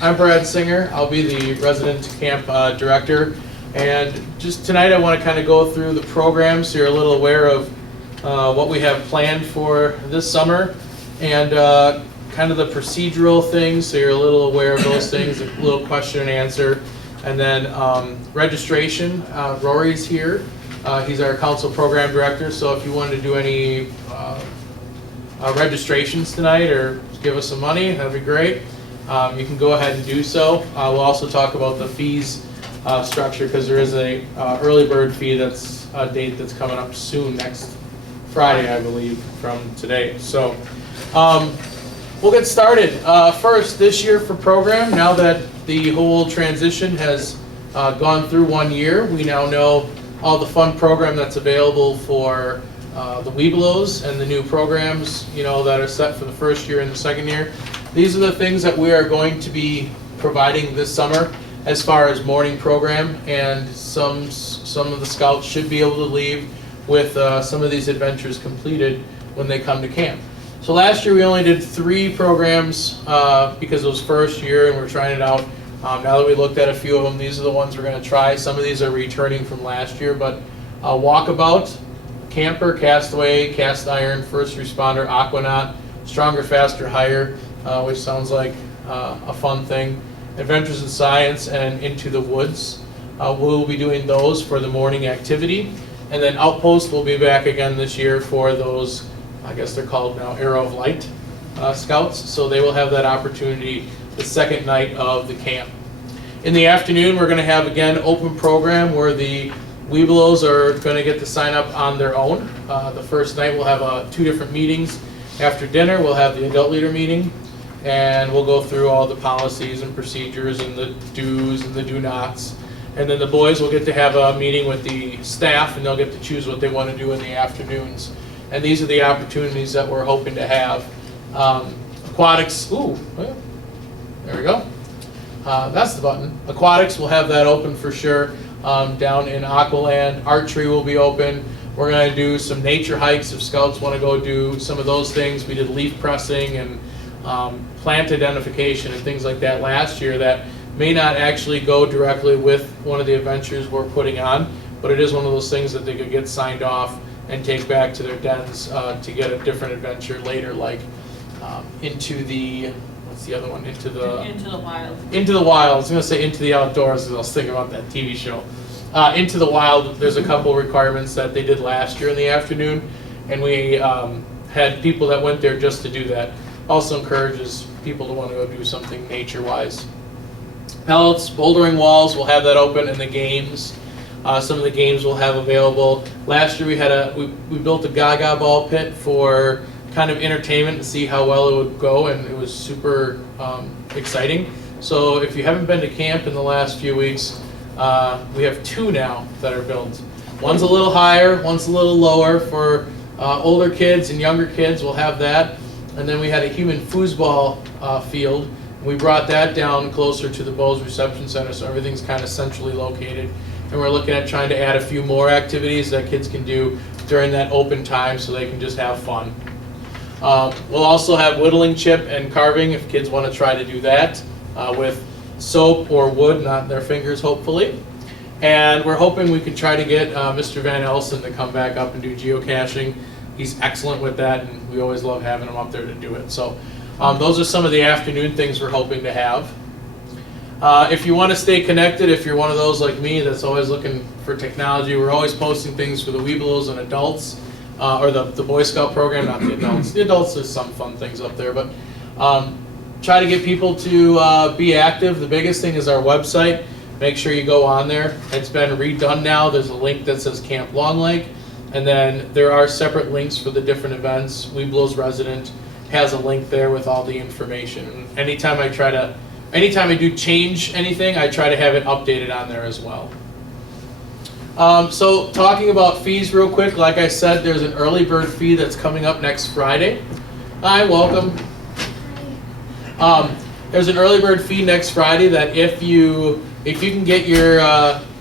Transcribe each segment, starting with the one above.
I'm Brad Singer. I'll be the resident camp director. And just tonight I want to kind of go through the program so you're a little aware of what we have planned for this summer and kind of the procedural things so you're a little aware of those things, a little question and answer. And then registration, Rory's here. He's our council program director, so if you wanted to do any registrations tonight or give us some money, that'd be great. You can go ahead and do so. We'll also talk about the fees structure because there is a early bird fee that's a date that's coming up soon, next Friday, I believe, from today. So we'll get started. First, this year for program, now that the whole transition has gone through 1 year, we now know all the fun program that's available for the Webelos and the new programs, you know, that are set for the first year and the second year. These are the things that we are going to be providing this summer as far as morning program, and some of the scouts should be able to leave with some of these adventures completed when they come to camp. So last year we only did 3 programs because it was first year and we're trying it out. Now that we looked at a few of them, these are the ones we're going to try. Some of these are returning from last year, but walkabout, camper, castaway, cast iron, first responder, aquanaut, stronger, faster, higher, which sounds like a fun thing. Adventures in Science and Into the Woods. We'll be doing those for the morning activity. And then Outpost will be back again this year for those, I guess they're called now Arrow of Light scouts. So they will have that opportunity the second night of the camp. In the afternoon, we're going to have again open program where the Webelos are going to get to sign up on their own. The first night we'll have 2 different meetings. After dinner we'll have the adult leader meeting, and we'll go through all the policies and procedures and the do's and the do-nots. And then the boys will get to have a meeting with the staff, and they'll get to choose what they want to do in the afternoons. And these are the opportunities that we're hoping to have. Aquatics, ooh, well, there we go. That's the button. Aquatics, we'll have that open for sure. Down in Aqualand. Archery will be open. We're going to do some nature hikes if scouts want to go do some of those things. We did leaf pressing and plant identification and things like that last year that may not actually go directly with one of the adventures we're putting on, but it is one of those things that they could get signed off and take back to their dens to get a different adventure later, like into the, what's the other one? Into the Wild. Into the Wild. I was going to say Into the Outdoors because I was thinking about that TV show. Into the Wild, there's a couple requirements that they did last year in the afternoon, and we had people that went there just to do that. Also encourages people to want to go do something nature-wise. Pellets, bouldering walls, we'll have that open, and the games. Some of the games we'll have available. Last year we had we built a Gaga ball pit for kind of entertainment to see how well it would go, and it was super exciting. So if you haven't been to camp in the last few weeks, we have 2 now that are built. One's a little higher, one's a little lower for older kids and younger kids. We'll have that. And then we had a human foosball field. We brought that down closer to the Bose Reception Center, so everything's kind of centrally located. And we're looking at trying to add a few more activities that kids can do during that open time so they can just have fun. We'll also have whittling chip and carving if kids want to try to do that with soap or wood, not their fingers hopefully. And we're hoping we can try to get Mr. Van Elsen to come back up and do geocaching. He's excellent with that, and we always love having him up there to do it. So those are some of the afternoon things we're hoping to have. If you want to stay connected, if you're one of those like me that's always looking for technology, we're always posting things for the Webelos and adults, or the Boy Scout program, not the adults. The adults, there's some fun things up there, but try to get people to be active. The biggest thing is our website. Make sure you go on there. It's been redone now. There's a link that says Camp Long Lake, and then there are separate links for the different events. Webelos Resident has a link there with all the information. And anytime I do change anything, I try to have it updated on there as well. So talking about fees real quick, like I said, there's an early bird fee that's coming up next Friday. Hi, welcome. There's an early bird fee next Friday that if you can get your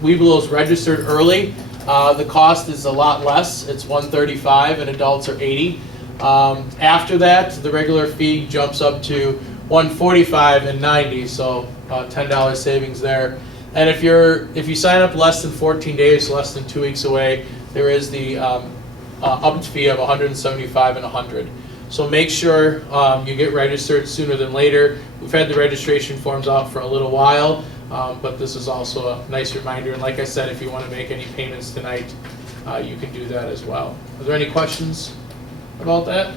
Webelos registered early, the cost is a lot less. It's $135 and adults are $80. After that, the regular fee jumps up to $145 and $90, so $10 savings there. And if you sign up less than 14 days, less than 2 weeks away, there is the upped fee of $175 and $100. So make sure you get registered sooner than later. We've had the registration forms out for a little while, but this is also a nice reminder. And like I said, if you want to make any payments tonight, you can do that as well. Are there any questions about that?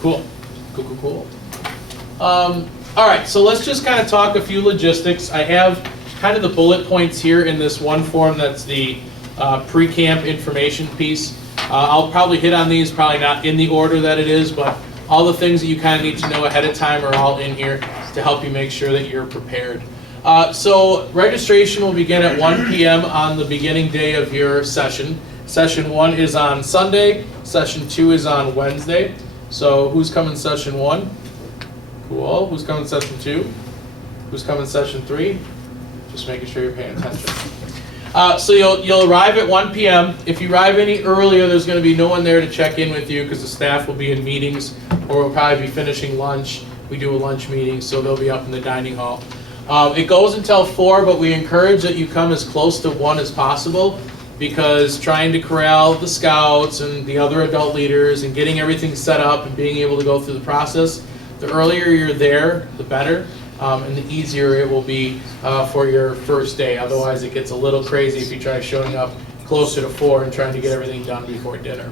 Cool. Cool. All right, so let's just kind of talk a few logistics. I have kind of the bullet points here in this one form that's the pre-camp information piece. I'll probably hit on these, probably not in the order that it is, but all the things that you kind of need to know ahead of time are all in here to help you make sure that you're prepared. So registration will begin at 1 p.m. on the beginning day of your session. Session 1 is on Sunday, session 2 is on Wednesday. So who's coming session 1? Cool. Who's coming session 2? Who's coming session 3? Just making sure you're paying attention. So you'll arrive at 1 p.m. If you arrive any earlier, there's going to be no one there to check in with you because the staff will be in meetings or will probably be finishing lunch. We do a lunch meeting, so they'll be up in the dining hall. It goes until 4, but we encourage that you come as close to 1 as possible because trying to corral the scouts and the other adult leaders and getting everything set up and being able to go through the process, the earlier you're there, the better. And the easier it will be for your first day. Otherwise, it gets a little crazy if you try showing up closer to 4 and trying to get everything done before dinner.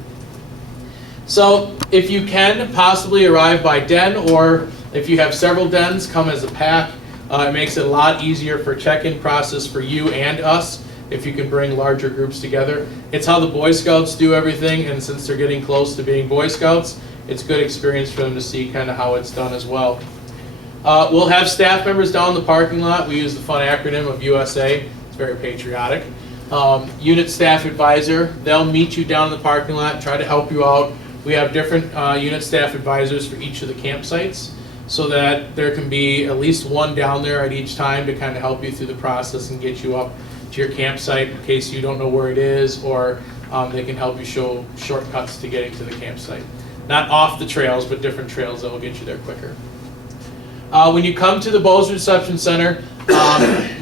So if you can possibly arrive by den, or if you have several dens, come as a pack. It makes it a lot easier for check-in process for you and us if you can bring larger groups together. It's how the Boy Scouts do everything, and since they're getting close to being Boy Scouts, it's good experience for them to see kind of how it's done as well. We'll have staff members down in the parking lot. We use the fun acronym of USA. It's very patriotic. Unit staff advisor. They'll meet you down in the parking lot and try to help you out. We have different unit staff advisors for each of the campsites so that there can be at least one down there at each time to kind of help you through the process and get you up to your campsite in case you don't know where it is, or they can help you show shortcuts to getting to the campsite. Not off the trails, but different trails that will get you there quicker. When you come to the Webelos Reception Center,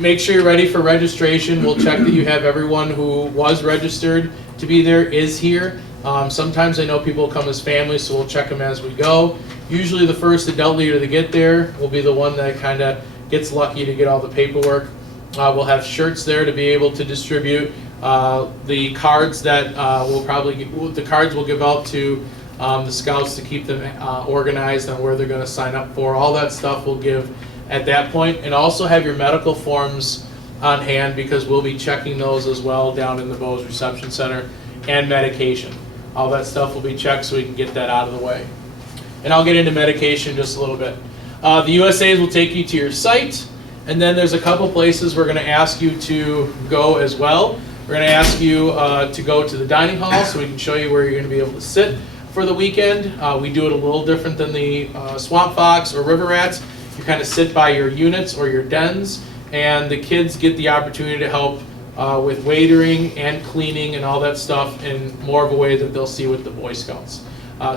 make sure you're ready for registration. We'll check that you have everyone who was registered to be there is here. Sometimes I know people come as families, so we'll check them as we go. Usually the first adult leader to get there will be the one that kind of gets lucky to get all the paperwork. We'll have shirts there to be able to distribute. The cards that the cards we'll give out to the scouts to keep them organized on where they're going to sign up for. All that stuff we'll give at that point. And also have your medical forms on hand because we'll be checking those as well down in the Webelos Reception Center, and medication. All that stuff will be checked so we can get that out of the way. And I'll get into medication in just a little bit. The USAs will take you to your site, and then there's a couple places we're going to ask you to go as well. We're going to ask you to go to the dining hall so we can show you where you're going to be able to sit for the weekend. We do it a little different than the Swamp Fox or River Rats. You kind of sit by your units or your dens, and the kids get the opportunity to help with waitering and cleaning and all that stuff in more of a way that they'll see with the Boy Scouts.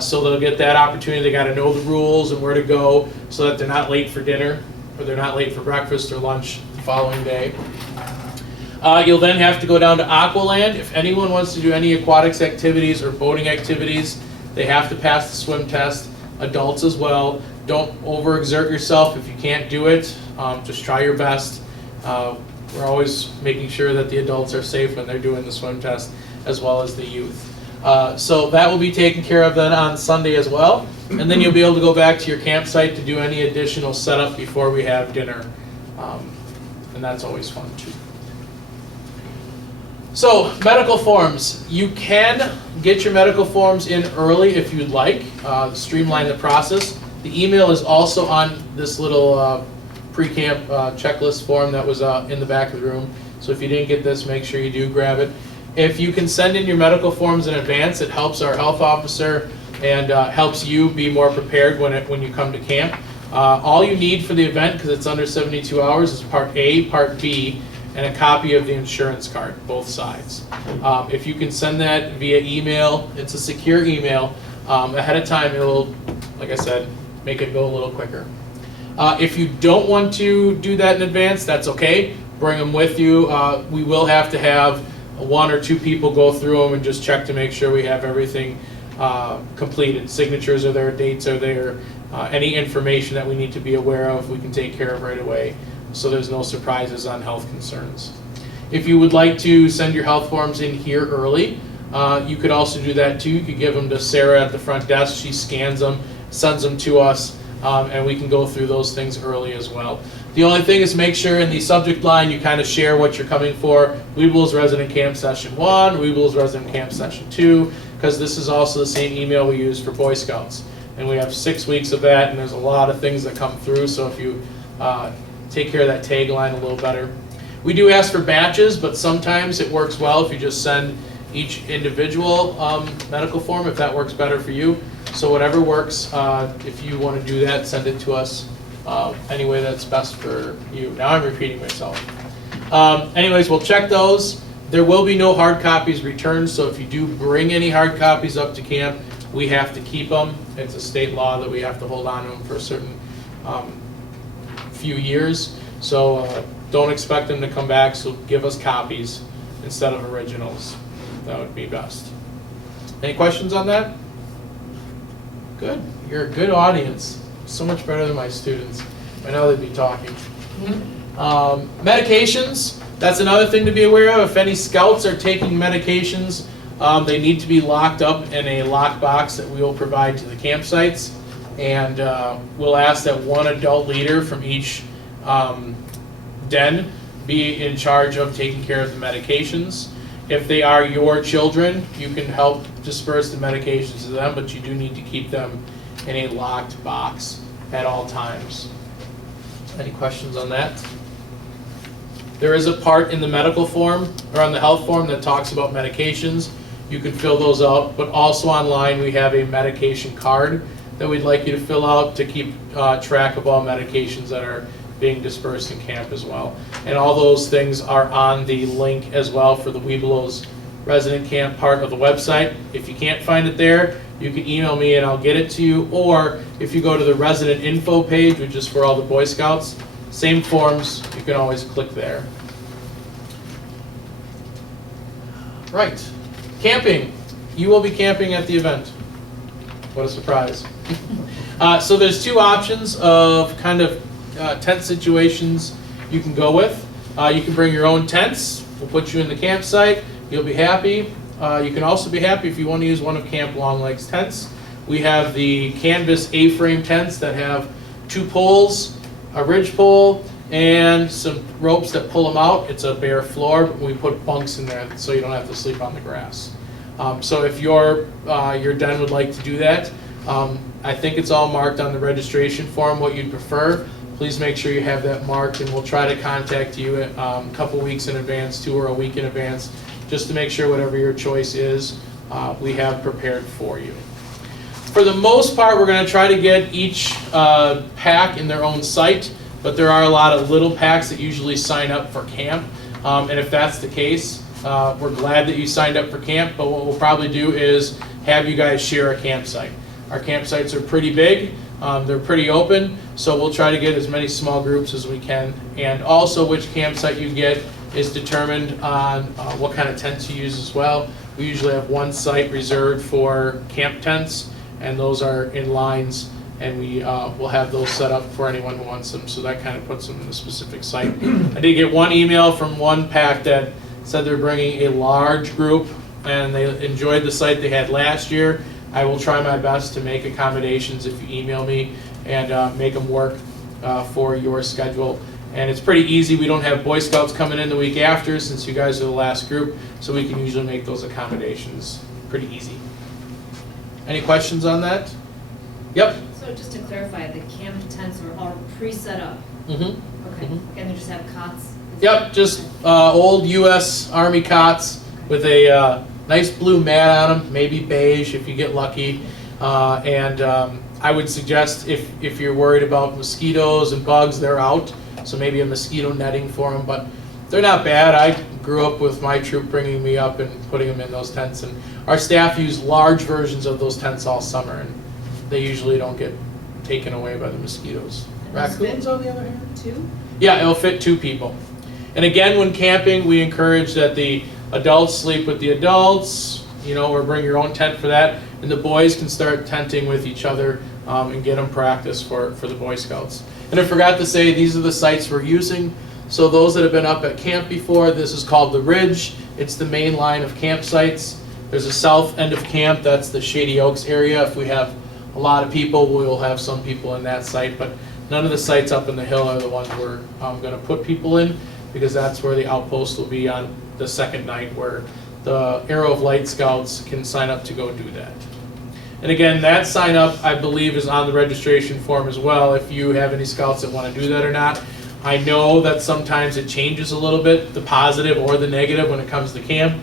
So they'll get that opportunity. They got to know the rules and where to go so that they're not late for dinner or they're not late for breakfast or lunch the following day. You'll then have to go down to Aqualand. If anyone wants to do any aquatics activities or boating activities, they have to pass the swim test. Adults as well. Don't overexert yourself if you can't do it. Just try your best. We're always making sure that the adults are safe when they're doing the swim test, as well as the youth. So that will be taken care of then on Sunday as well. And then you'll be able to go back to your campsite to do any additional setup before we have dinner. And that's always fun too. So, medical forms. You can get your medical forms in early if you'd like, streamline the process. The email is also on this little pre-camp checklist form that was in the back of the room. So if you didn't get this, make sure you do grab it. If you can send in your medical forms in advance, it helps our health officer and helps you be more prepared when you come to camp. All you need for the event, because it's under 72 hours, is Part A, Part B, and a copy of the insurance card, both sides. If you can send that via email, it's a secure email, ahead of time it'll, like I said, make it go a little quicker. If you don't want to do that in advance, that's okay. Bring them with you. We will have to have 1 or 2 people go through them and just check to make sure we have everything completed. Signatures are there, dates are there, any information that we need to be aware of we can take care of right away, so there's no surprises on health concerns. If you would like to send your health forms in here early, you could also do that too. You could give them to Sarah at the front desk. She scans them, sends them to us, and we can go through those things early as well. The only thing is make sure in the subject line you kind of share what you're coming for. Webelos Resident Camp Session 1, Webelos Resident Camp Session 2, because this is also the same email we use for Boy Scouts. And we have 6 weeks of that, and there's a lot of things that come through, so if you take care of that tagline a little better. We do ask for batches, but sometimes it works well if you just send each individual medical form, if that works better for you. So whatever works, if you want to do that, send it to us any way that's best for you. Now I'm repeating myself. Anyways, we'll check those. There will be no hard copies returned, so if you do bring any hard copies up to camp, we have to keep them. It's a state law that we have to hold on to them for a certain few years. So don't expect them to come back, so give us copies instead of originals. That would be best. Any questions on that? Good. You're a good audience. So much better than my students. I know they'd be talking. Medications, that's another thing to be aware of. If any scouts are taking medications, they need to be locked up in a lockbox that we will provide to the campsites. And we'll ask that 1 adult leader from each den be in charge of taking care of the medications. If they are your children, you can help disperse the medications to them, but you do need to keep them in a locked box at all times. Any questions on that? There is a part in the medical form, or on the health form, that talks about medications. You can fill those out, but also online we have a medication card that we'd like you to fill out to keep track of all medications that are being dispersed in camp as well. And all those things are on the link as well for the Webelos Resident Camp part of the website. If you can't find it there, you can email me and I'll get it to you, or if you go to the resident info page, which is for all the Boy Scouts, same forms, you can always click there. Right, camping. You will be camping at the event. What a surprise. So there's 2 options of kind of tent situations you can go with. You can bring your own tents. We'll put you in the campsite. You'll be happy. You can also be happy if you want to use one of Camp Longleg's tents. We have the canvas A-frame tents that have 2 poles, a ridge pole, and some ropes that pull them out. It's a bare floor, but we put bunks in there so you don't have to sleep on the grass. So if your den would like to do that, I think it's all marked on the registration form what you'd prefer. Please make sure you have that marked, and we'll try to contact you a couple weeks in advance, 2 or a week in advance, just to make sure whatever your choice is, we have prepared for you. For the most part, we're going to try to get each pack in their own site, but there are a lot of little packs that usually sign up for camp, and if that's the case, we're glad that you signed up for camp, but what we'll probably do is have you guys share a campsite. Our campsites are pretty big, they're pretty open, so we'll try to get as many small groups as we can, and also which campsite you get is determined on what kind of tents you use as well. We usually have one site reserved for camp tents, and those are in lines, and we will have those set up for anyone who wants them, so that kind of puts them in a specific site. I did get one email from one pack that said they're bringing a large group, and they enjoyed the site they had last year. I will try my best to make accommodations if you email me and make them work for your schedule. And it's pretty easy. We don't have Boy Scouts coming in the week after since you guys are the last group, so we can usually make those accommodations pretty easy. Any questions on that? Yep. So just to clarify, the camp tents are all pre-set up? Mm-hmm. Okay, Mm-hmm. and they just have cots? Yep, just old U.S. Army cots with a nice blue mat on them, maybe beige if you get lucky. I would suggest if you're worried about mosquitoes and bugs, they're out. So maybe a mosquito netting for them, but they're not bad. I grew up with my troop bringing me up and putting them in those tents, and our staff use large versions of those tents all summer, and they usually don't get taken away by the mosquitoes. And those fit Raccoons, on the other hand? 2? Yeah, it'll fit 2 people. And again, when camping, we encourage that the adults sleep with the adults, you know, or bring your own tent for that, and the boys can start tenting with each other and get them practice for the Boy Scouts. And I forgot to say, these are the sites we're using. So those that have been up at camp before, this is called the Ridge. It's the main line of campsites. There's a south end of camp, that's the Shady Oaks area. If we have a lot of people, we'll have some people in that site, but none of the sites up in the hill are the ones we're going to put people in, because that's where the outpost will be on the second night, where the Arrow of Light Scouts can sign up to go do that. And again, that sign up, I believe, is on the registration form as well, if you have any scouts that want to do that or not. I know that sometimes it changes a little bit, the positive or the negative when it comes to camp.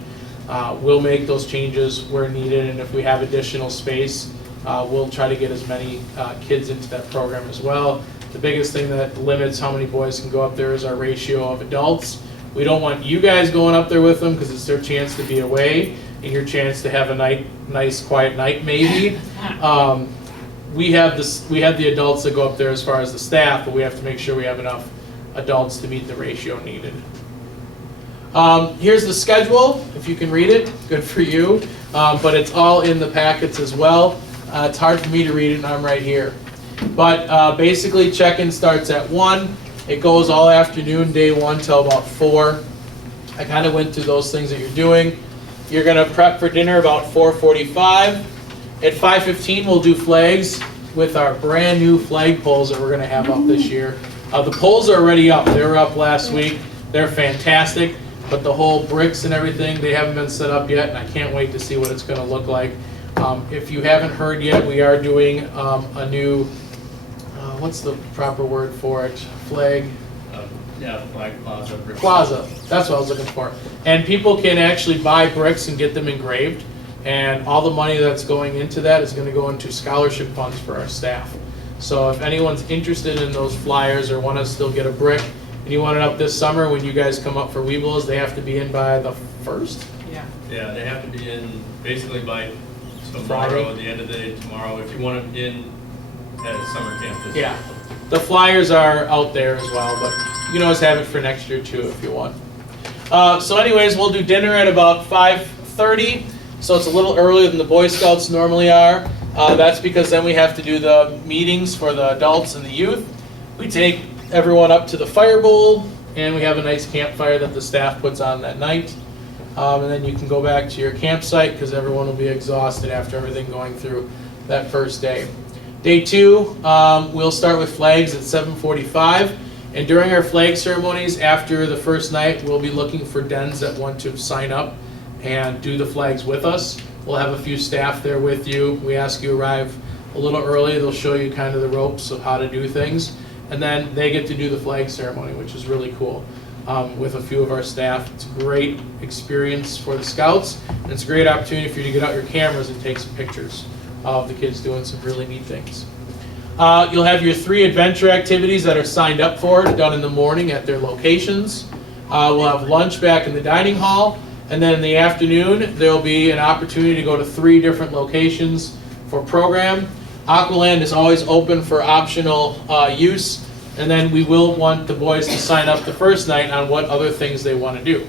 We'll make those changes where needed, and if we have additional space, we'll try to get as many kids into that program as well. The biggest thing that limits how many boys can go up there is our ratio of adults. We don't want you guys going up there with them, because it's their chance to be away and your chance to have a nice quiet night maybe. We have the adults that go up there as far as the staff, but we have to make sure we have enough adults to meet the ratio needed. Here's the schedule, if you can read it, good for you, but it's all in the packets as well. It's hard for me to read it, and I'm right here. But basically, check-in starts at 1. It goes all afternoon, day 1 till about 4. I kind of went through those things that you're doing. You're going to prep for dinner about 4:45. At 5:15, we'll do flags with our brand new flag poles that we're going to have up this year. The poles are already up. They were up last week. They're fantastic, but the whole bricks and everything, they haven't been set up yet, and I can't wait to see what it's going to look like. If you haven't heard yet, we are doing a new, what's the proper word for it? Flag? Yeah, flag plaza. Plaza, that's what I was looking for. And people can actually buy bricks and get them engraved, and all the money that's going into that is going to go into scholarship funds for our staff. So if anyone's interested in those flyers or want to still get a brick, and you want it up this summer when you guys come up for Webelos, they have to be in by the 1st? Yeah, they have to be in basically by tomorrow, Friday. the end of the day tomorrow, if you want them in at summer camp. Yeah, the flyers are out there as well, but you can always have it for next year too if you want. So anyways, we'll do dinner at about 5:30, so it's a little earlier than the Boy Scouts normally are. That's because then we have to do the meetings for the adults and the youth. We take everyone up to the fire bowl, and we have a nice campfire that the staff puts on that night. And then you can go back to your campsite, because everyone will be exhausted after everything going through that first day. Day 2, we'll start with flags at 7:45, and during our flag ceremonies after the first night, we'll be looking for dens that want to sign up and do the flags with us. We'll have a few staff there with you. We ask you arrive a little early. They'll show you kind of the ropes of how to do things, and then they get to do the flag ceremony, which is really cool. With a few of our staff. It's a great experience for the scouts, and it's a great opportunity for you to get out your cameras and take some pictures of the kids doing some really neat things. You'll have your 3 adventure activities that are signed up for, done in the morning at their locations. We'll have lunch back in the dining hall, and then in the afternoon there'll be an opportunity to go to 3 different locations for program. Aqualand is always open for optional use. And then we will want the boys to sign up the first night on what other things they want to do.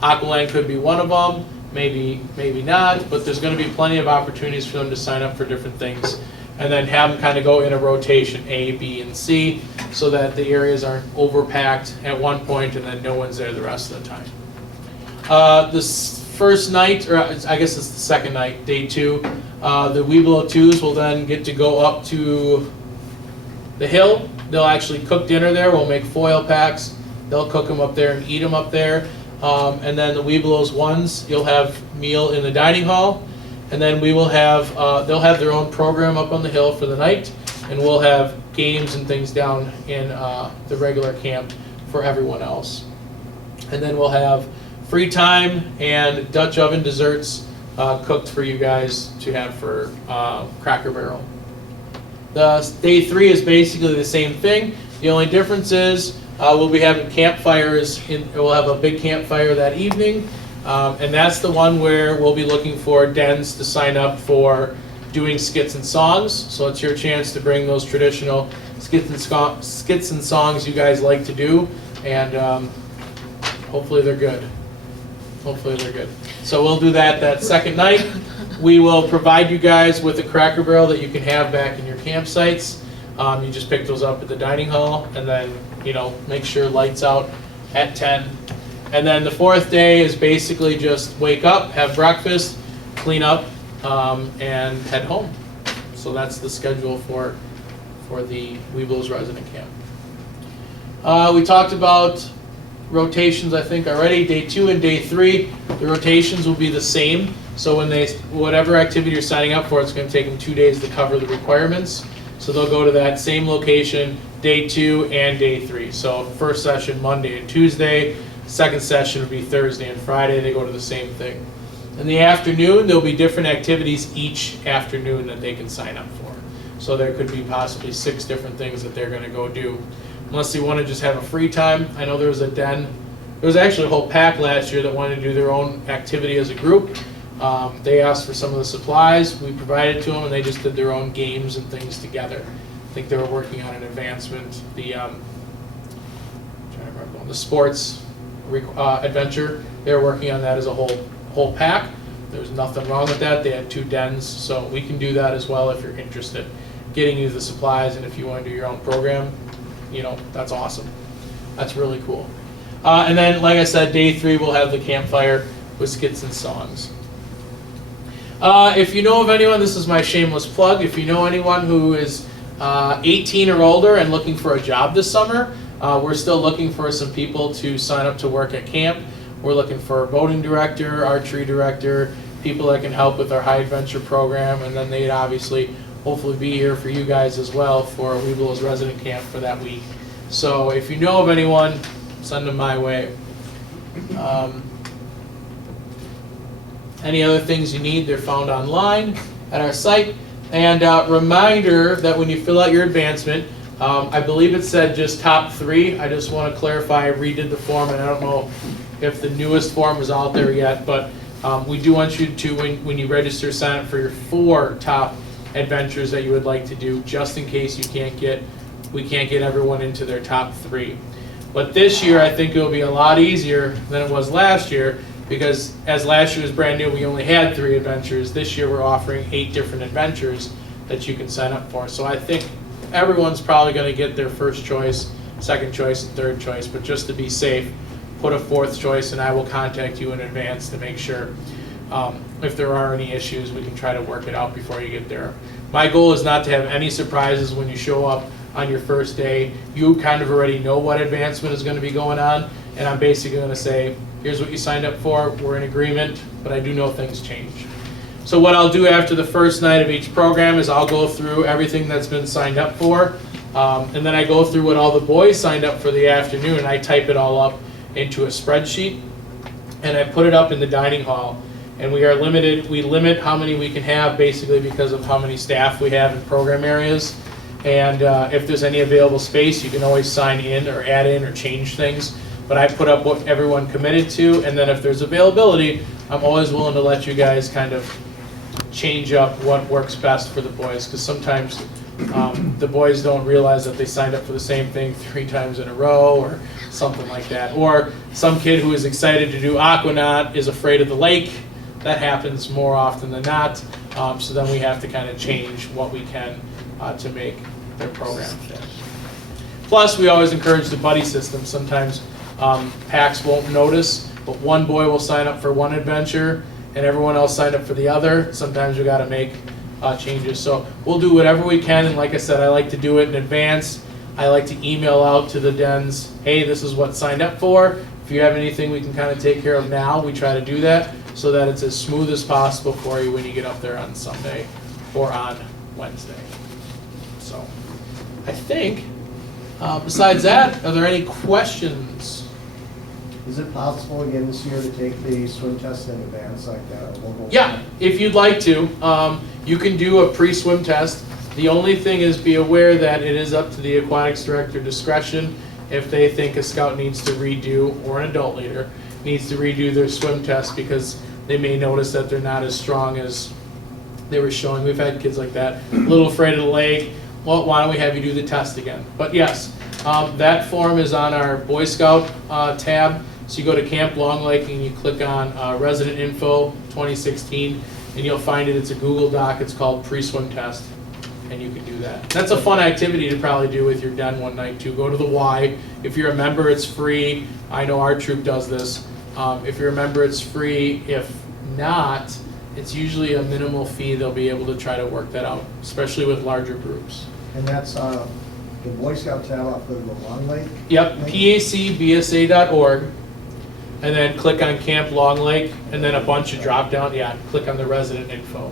Aqualand could be one of them, maybe not, but there's going to be plenty of opportunities for them to sign up for different things. And then have them kind of go in a rotation, A, B, and C, so that the areas aren't overpacked at one point and then no one's there the rest of the time. This first night, or I guess it's the second night, day 2, the Webelos 2s will then get to go up to the hill. They'll actually cook dinner there. We'll make foil packs. They'll cook them up there and eat them up there. And then the Webelos 1s, you'll have meal in the dining hall. And then we will have, they'll have their own program up on the hill for the night. And we'll have games and things down in the regular camp for everyone else. And then we'll have free time and Dutch oven desserts cooked for you guys to have for Cracker Barrel. The day 3 is basically the same thing. The only difference is we'll be having campfires. We'll have a big campfire that evening, and that's the one where we'll be looking for dens to sign up for doing skits and songs. So it's your chance to bring those traditional skits and songs you guys like to do, and hopefully they're good. Hopefully they're good. So we'll do that second night. We will provide you guys with a Cracker Barrel that you can have back in your campsites. You just pick those up at the dining hall, and then, you know, make sure lights out at 10. And then the fourth day is basically just wake up, have breakfast, clean up, and head home. So that's the schedule for the Webelos Resident Camp. We talked about rotations, I think, already. Day 2 and day 3, the rotations will be the same. So when whatever activity you're signing up for, it's going to take them 2 days to cover the requirements. So they'll go to that same location day 2 and day 3. So first session Monday and Tuesday, second session would be Thursday and Friday. They go to the same thing. In the afternoon, there'll be different activities each afternoon that they can sign up for. So there could be possibly 6 different things that they're going to go do. Unless they want to just have a free time. I know there was a den. There was actually a whole pack last year that wanted to do their own activity as a group. They asked for some of the supplies. We provided to them, and they just did their own games and things together. I think they were working on an advancement. The trying to remember the sports adventure. They were working on that as a whole pack. There was nothing wrong with that. They had 2 dens, so we can do that as well if you're interested. Getting you the supplies, and if you want to do your own program, you know, that's awesome. That's really cool. And then, like I said, day 3 we'll have the campfire with skits and songs. If you know of anyone, this is my shameless plug, if you know anyone who is 18 or older and looking for a job this summer, we're still looking for some people to sign up to work at camp. We're looking for a boating director, archery director, people that can help with our high adventure program, and then they'd obviously hopefully be here for you guys as well for Webelos Resident Camp for that week. So if you know of anyone, send them my way. Any other things you need, they're found online at our site. And reminder that when you fill out your advancement, I believe it said just top 3. I just want to clarify, I redid the form, and I don't know if the newest form is out there yet, but we do want you to, when you register, sign up for your 4 top adventures that you would like to do, just in case we can't get everyone into their top 3. But this year, I think it'll be a lot easier than it was last year, because as last year was brand new, we only had 3 adventures. This year, we're offering 8 different adventures that you can sign up for. So I think everyone's probably going to get their first choice, second choice, and third choice. But just to be safe, put a 4th choice, and I will contact you in advance to make sure if there are any issues, we can try to work it out before you get there. My goal is not to have any surprises when you show up on your first day. You kind of already know what advancement is going to be going on, and I'm basically going to say, here's what you signed up for, we're in agreement, but I do know things change. So what I'll do after the first night of each program is I'll go through everything that's been signed up for, and then I go through what all the boys signed up for the afternoon, and I type it all up into a spreadsheet, and I put it up in the dining hall. And we limit how many we can have basically because of how many staff we have in program areas. And if there's any available space, you can always sign in or add in or change things. But I put up what everyone committed to, and then if there's availability, I'm always willing to let you guys kind of change up what works best for the boys, because sometimes the boys don't realize that they signed up for the same thing 3 times in a row or something like that. Or some kid who is excited to do aquanaut is afraid of the lake. That happens more often than not, so then we have to kind of change what we can to make their program fit. Plus, we always encourage the buddy system. Sometimes packs won't notice, but one boy will sign up for one adventure and everyone else signed up for the other. Sometimes we got to make changes. So we'll do whatever we can, and like I said, I like to do it in advance. I like to email out to the dens, hey, this is what's signed up for. If you have anything we can kind of take care of now, we try to do that, so that it's as smooth as possible for you when you get up there on Sunday or on Wednesday. So I think, besides that, are there any questions? Is it possible again this year to take the swim test in advance like that? Yeah, if you'd like to. You can do a pre-swim test. The only thing is be aware that it is up to the aquatics director discretion if they think a scout needs to redo, or an adult leader needs to redo their swim test, because they may notice that they're not as strong as they were showing, we've had kids like that, a little afraid of the lake, well, why don't we have you do the test again? But yes, that form is on our Boy Scout tab. So you go to Camp Long Lake and you click on Resident Info 2016, and you'll find it. It's a Google Doc. It's called Pre-Swim Test, and you can do that. That's a fun activity to probably do with your den one night too. Go to the Y. If you're a member, it's free. I know our troop does this. If you're a member, it's free. If not, it's usually a minimal fee. They'll be able to try to work that out, especially with larger groups. And that's the Boy Scout tab off of the Long Lake? Yep, link? pacbsa.org, and then click on Camp Long Lake, and then a bunch of drop down, yeah, click on the resident info.